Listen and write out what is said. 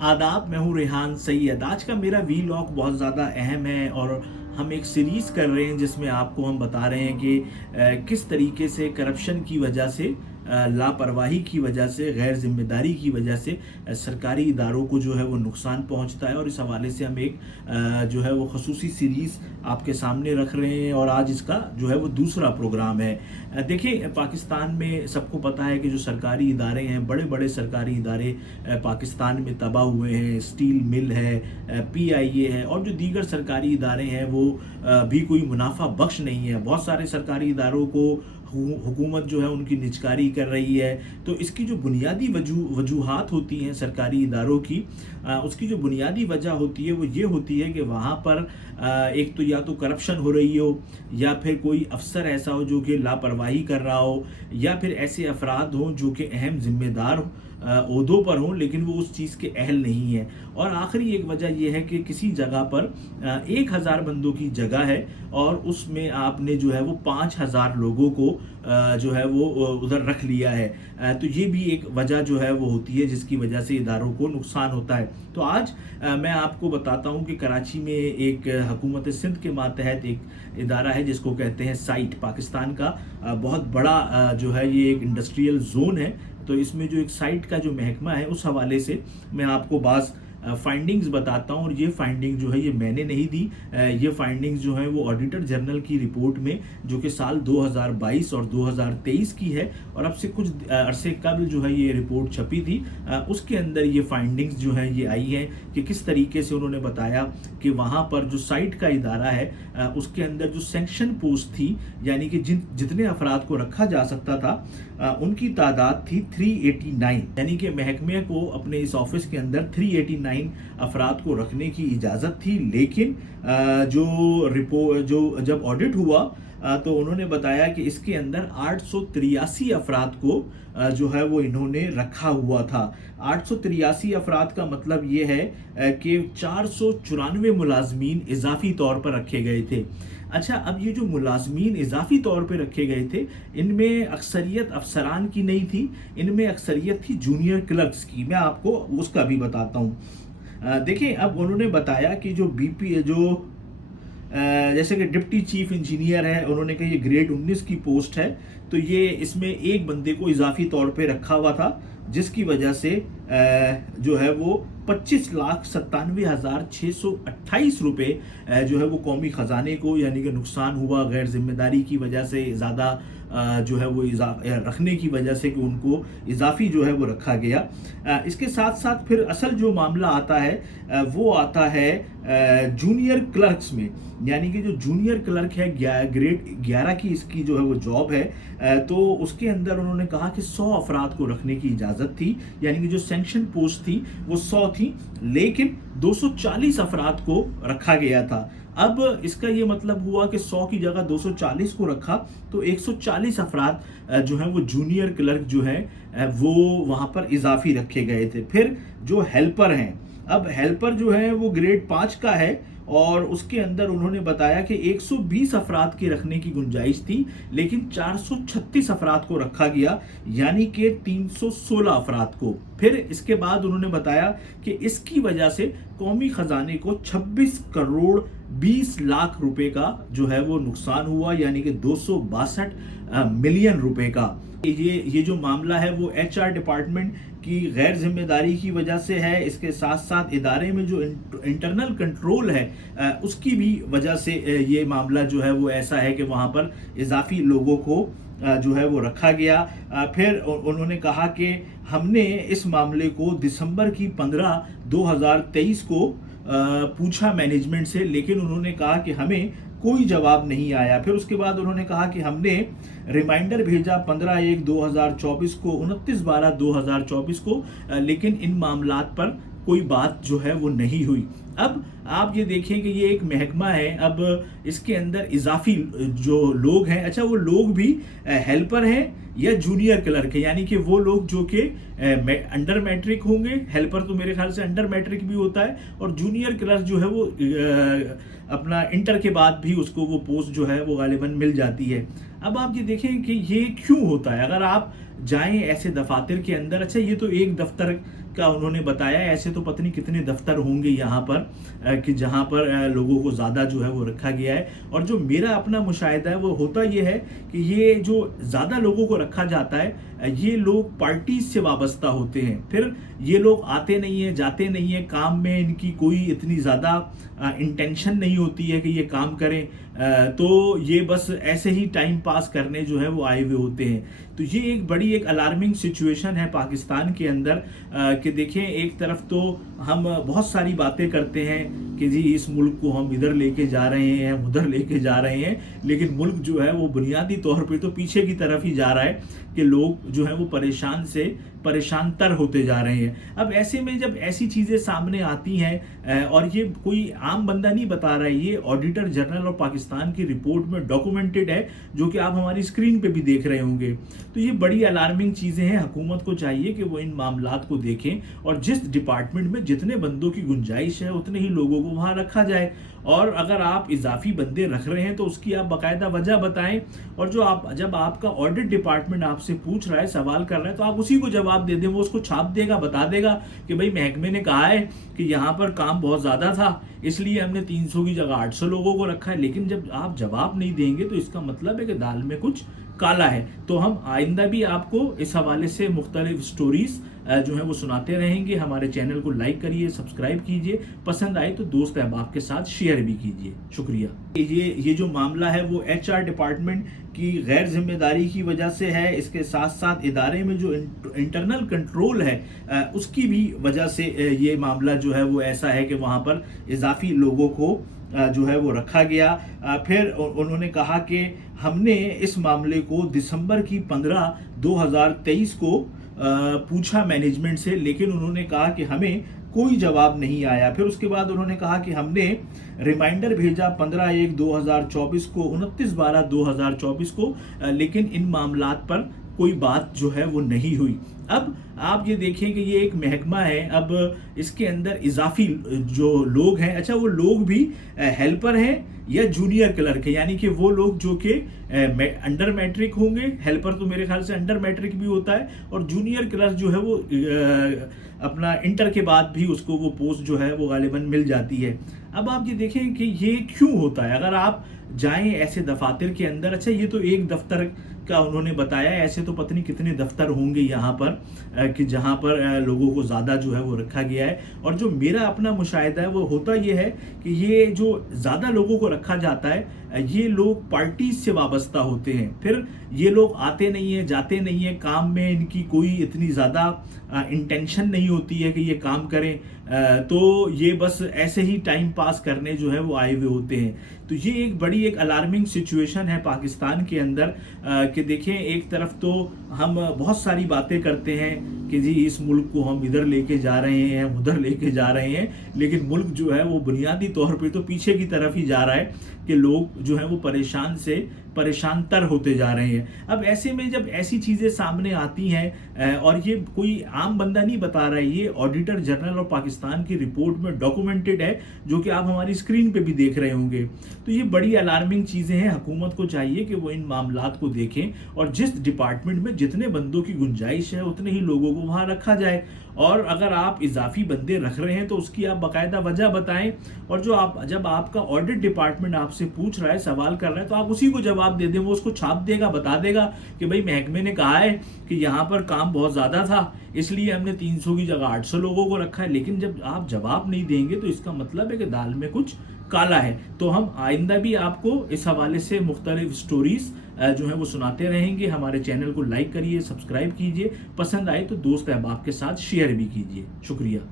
आदाब, मैं हूँ रेहान सैयद। आज का मेरा वीलॉग बहुत ज़्यादा अहम है और हम एक सीरीज़ कर रहे हैं जिसमें आपको हम बता रहे हैं कि किस तरीके से करप्शन की वजह से, लापरवाही की वजह से, गैर जिम्मेदारी की वजह से सरकारी इदारों को जो है वो नुकसान पहुंचता है। और इस हवाले से हम एक जो है वो खसूसी सीरीज़ आपके सामने रख रहे हैं और आज इसका जो है वो दूसरा प्रोग्राम है। देखिए, पाकिस्तान में सबको पता है कि जो सरकारी इदारे हैं, बड़े बड़े सरकारी इदारे पाकिस्तान में तबाह हुए हैं। स्टील मिल है, PIA है और जो दीगर सरकारी इदारे हैं वो भी कोई मुनाफा बख्श नहीं है। बहुत सारे सरकारी इदारों को हुकूमत जो है उनकी निजकारी कर रही है। तो इसकी जो बुनियादी वजूहात होती हैं सरकारी इदारों की, उसकी जो बुनियादी वजह होती है वो ये होती है कि वहाँ पर एक तो या तो करप्शन हो रही हो, या फिर कोई अफसर ऐसा हो जो कि लापरवाही कर रहा हो, या फिर ऐसे अफराद हों जो कि अहम जिम्मेदार ओहदों पर हों लेकिन वो उस चीज़ के अहल नहीं है। और आखिरी एक वजह यह है कि किसी जगह पर 1000 बंदों की जगह है और उसमें आपने जो है वो 5000 लोगों को जो है वो उधर रख लिया है। तो ये भी एक वजह जो है वो होती है जिसकी वजह से इदारों को नुकसान होता है। तो आज मैं आपको बताता हूँ कि कराची में एक हुकूमत सिंध के मातहत एक इदारा है जिसको कहते हैं साइट। पाकिस्तान का बहुत बड़ा जो है ये एक इंडस्ट्रियल जोन है। तो इसमें जो एक साइट का जो महकमा है उस हवाले से मैं आपको बाज़ फाइंडिंग्स बताता हूँ। और ये फाइंडिंग जो है ये मैंने नहीं दी, ये फाइंडिंग्स जो है वो ऑडिटर जनरल की रिपोर्ट में जो कि साल 2022 और 2023 की है और अब से कुछ अरसे कबल जो है ये रिपोर्ट छपी थी, उसके अंदर ये फाइंडिंग्स जो है ये आई हैं कि किस तरीके से उन्होंने बताया कि वहाँ पर जो साइट का इदारा है उसके अंदर जो सेंक्शन पोस्ट थी, यानी कि जितने अफराद को रखा जा सकता था उनकी तादाद थी 389। यानी कि महकमे को अपने इस ऑफिस के अंदर 389 अफराद को रखने की इजाज़त थी। लेकिन जो जब ऑडिट हुआ तो उन्होंने बताया कि इसके अंदर 883 अफराद को जो है वो इन्होंने रखा हुआ था। 883 अफराद का मतलब ये है कि 494 मुलाजमीन इजाफी तौर पर रखे गए थे। अच्छा, अब ये जो मुलाजमीन इजाफी तौर पे रखे गए थे, इनमें अक्सरियत अफसरान की नहीं थी, इनमें अक्सरियत थी जूनियर क्लर्क्स की। मैं आपको उसका भी बताता हूँ। देखिए, अब उन्होंने बताया कि जो जैसे कि डिप्टी चीफ इंजीनियर है, उन्होंने कहा ये ग्रेड 19 की पोस्ट है, तो ये इसमें एक बंदे को इजाफी तौर पे रखा हुआ था जिसकी वजह से जो है वो 25,97,628 रुपये जो है वो कौमी ख़जाने को यानी कि नुकसान हुआ। गैर जिम्मेदारी की वजह से ज़्यादा जो है वो रखने की वजह से कि उनको इजाफी जो है वो रखा गया। इसके साथ साथ फिर असल जो मामला आता है वो आता है जूनियर क्लर्क्स में। यानी कि जो जूनियर क्लर्क है ग्रेड 11 की इसकी जो है वो जॉब है, तो उसके अंदर उन्होंने कहा कि 100 अफराद को रखने की इजाज़त थी। यानी कि जो सेंक्शन पोस्ट थी वो 100 थी लेकिन 240 अफराद को रखा गया था। अब इसका ये मतलब हुआ कि 100 की जगह 240 को रखा तो 140 अफराद जो है वो जूनियर क्लर्क जो है वो वहाँ पर इजाफी रखे गए थे। फिर जो हेल्पर हैं, अब हेल्पर जो है वो ग्रेड 5 का है और उसके अंदर उन्होंने बताया कि 120 अफराद के रखने की गुंजाइश थी लेकिन 436 अफराद को रखा गया, यानी कि 316 अफराद को। फिर इसके बाद उन्होंने बताया कि इसकी वजह से कौमी खजाने को 26 करोड़ 20 लाख रुपए का जो है वो नुकसान हुआ, यानी कि 262 मिलियन रुपए का। ये जो मामला है वो HR डिपार्टमेंट की गैर जिम्मेदारी की वजह से है। इसके साथ साथ इदारे में जो इंटरनल कंट्रोल है उसकी भी वजह से ये मामला जो है वो ऐसा है कि वहाँ पर इजाफी लोगों को जो है वो रखा गया। फिर उन्होंने कहा कि हमने इस मामले को दिसंबर की 15 2023 को पूछा मैनेजमेंट से, लेकिन उन्होंने कहा कि हमें कोई जवाब नहीं आया। फिर उसके बाद उन्होंने कहा कि हमने रिमाइंडर भेजा 15/1/2024 को, 29/12/2024 को, लेकिन इन मामलात पर कोई बात जो है वो नहीं हुई। अब आप ये देखें कि ये एक महकमा है, अब इसके अंदर इजाफी जो लोग हैं, अच्छा वो लोग भी हेल्पर हैं या जूनियर क्लर्क है, यानी कि वो लोग जो कि अंडर मैट्रिक होंगे। हेल्पर तो मेरे ख्याल से अंडर मैट्रिक भी होता है और जूनियर क्लर्क जो है वो अपना इंटर के बाद भी उसको वो पोस्ट जो है वो गालिबन मिल जाती है। अब आप ये देखें कि ये क्यों होता है। अगर आप जाएं ऐसे दफातर के अंदर, अच्छा ये तो एक दफ्तर का उन्होंने बताया। ऐसे तो पता नहीं कितने दफ्तर होंगे यहाँ पर कि जहाँ पर लोगों को ज़्यादा जो है वो रखा गया है। और जो मेरा अपना मुशाहिदा है वो होता ये है कि ये जो ज़्यादा लोगों को रखा जाता है ये लोग पार्टीज से वाबस्ता होते हैं। फिर ये लोग आते नहीं है, जाते नहीं है, काम में इनकी कोई इतनी ज़्यादा इंटेंशन नहीं होती है कि ये काम करें, तो ये बस ऐसे ही टाइम पास करने जो है वो आए हुए होते हैं। तो ये एक बड़ी एक अलार्मिंग सिचुएशन है पाकिस्तान के अंदर कि देखें, एक तरफ तो हम बहुत सारी बातें करते हैं कि जी इस मुल्क को हम इधर लेके जा रहे हैं, उधर लेके जा रहे हैं, लेकिन मुल्क जो है वो बुनियादी तौर पे तो पीछे की तरफ ही जा रहा है कि लोग जो है वो परेशान से परेशान तर होते जा रहे हैं। अब ऐसे में जब ऐसी चीज़ें सामने आती हैं और ये कोई आम बंदा नहीं बता रहा है, ये ऑडिटर जनरल और पाकिस्तान की रिपोर्ट में डॉक्यूमेंटेड है, जो कि आप हमारी स्क्रीन पे भी देख रहे होंगे। तो ये बड़ी अलार्मिंग चीज़ें हैं। हुकूमत को चाहिए कि वो इन मामलात को देखें और जिस डिपार्टमेंट में जितने बंदों की गुंजाइश है उतने ही लोगों को वहाँ रखा जाए। और अगर आप इजाफी बंदे रख रहे हैं तो उसकी आप बाकायदा वजह बताएं। और जब आपका ऑडिट डिपार्टमेंट आपसे पूछ रहा है, सवाल कर रहा है, तो आप उसी को जवाब दे दें। वो उसको छाप देगा, बता देगा कि भाई महकमे ने कहा है कि यहाँ पर काम बहुत ज़्यादा था, इसलिए हमने 300 की जगह 800 लोगों को रखा है। लेकिन जब आप जवाब नहीं देंगे तो इसका मतलब है कि दाल में कुछ काला है। तो हम आइंदा भी आपको इस हवाले से मुख्तलिफ स्टोरीज जो है वो सुनाते रहेंगे। हमारे चैनल को लाइक करिए, सब्सक्राइब कीजिए, पसंद आए तो दोस्त अहबाब के साथ शेयर भी कीजिए। शुक्रिया। ये जो मामला है वो HR डिपार्टमेंट की गैर जिम्मेदारी की वजह से है। इसके साथ साथ इदारे में जो इंटरनल कंट्रोल है उसकी भी वजह से ये मामला जो है वो ऐसा है कि वहाँ पर इजाफी लोगों को जो है वो रखा गया। फिर उन्होंने कहा कि हमने इस मामले को दिसंबर की 15 2023 को पूछा मैनेजमेंट से, लेकिन उन्होंने कहा कि हमें कोई जवाब नहीं आया। फिर उसके बाद उन्होंने कहा कि हमने रिमाइंडर भेजा 15/1/2024 को, 29/12/2024 को, लेकिन इन मामलात पर कोई बात जो है वो नहीं हुई। अब आप ये देखें कि ये एक महकमा है, अब इसके अंदर इजाफी जो लोग हैं, अच्छा वो लोग भी हेल्पर हैं या जूनियर क्लर्क है, यानी कि वो लोग जो कि अंडर मैट्रिक होंगे। हेल्पर तो मेरे ख्याल से अंडर मैट्रिक भी होता है, और जूनियर क्लर्क जो है वो अपना इंटर के बाद भी उसको वो पोस्ट जो है वो गालिबन मिल जाती है। अब आप ये देखें कि ये क्यों होता है। अगर आप जाएं ऐसे दफातर के अंदर, अच्छा ये तो एक दफ्तर का उन्होंने बताया, ऐसे तो पता नहीं कितने दफ्तर होंगे यहाँ पर कि जहाँ पर लोगों को ज़्यादा जो है वो रखा गया है। और जो मेरा अपना मुशाहिदा है वो होता ये है कि ये जो ज़्यादा लोगों को रखा जाता है ये लोग पार्टीज से वाबस्ता होते हैं। फिर ये लोग आते नहीं है, जाते नहीं है, काम में इनकी कोई इतनी ज़्यादा इंटेंशन नहीं होती है कि ये काम करें, तो ये बस ऐसे ही टाइम पास करने जो है वो आए हुए होते हैं। तो ये एक बड़ी एक अलार्मिंग सिचुएशन है पाकिस्तान के अंदर कि देखें, एक तरफ तो हम बहुत सारी बातें करते हैं कि जी इस मुल्क को हम इधर लेके जा रहे हैं, उधर लेके जा रहे हैं, लेकिन मुल्क जो है वो बुनियादी तौर पे तो पीछे की तरफ ही जा रहा है कि लोग जो है वो परेशान से परेशान तर होते जा रहे हैं। अब ऐसे में जब ऐसी चीज़ें सामने आती हैं और ये कोई आम बंदा नहीं बता रहा है, ये ऑडिटर जनरल और पाकिस्तान की रिपोर्ट में डॉक्यूमेंटेड है, जो कि आप हमारी स्क्रीन पे भी देख रहे होंगे। तो ये बड़ी अलार्मिंग चीज़ें हैं। हुकूमत को चाहिए कि वो इन मामलात को देखें और जिस डिपार्टमेंट में जितने बंदों की गुंजाइश है उतने ही लोगों को वहाँ रखा जाए। और अगर आप इजाफी बंदे रख रहे हैं तो उसकी आप बाकायदा वजह बताएं। और जब आपका ऑडिट डिपार्टमेंट आपसे पूछ रहा है, सवाल कर रहा है, तो आप उसी को जवाब दे दें। वो उसको छाप देगा, बता देगा कि भाई महकमे ने कहा है कि यहाँ पर काम बहुत ज़्यादा था, इसलिए हमने 300 की जगह 800 लोगों को रखा है। लेकिन जब आप जवाब नहीं देंगे तो इसका मतलब है कि दाल में कुछ काला है। तो हम आइंदा भी आपको इस हवाले से मुख्तलिफ स्टोरीज जो है वो सुनाते रहेंगे। हमारे चैनल को लाइक करिए, सब्सक्राइब कीजिए, पसंद आए तो दोस्त अहबाब के साथ शेयर भी कीजिए। शुक्रिया।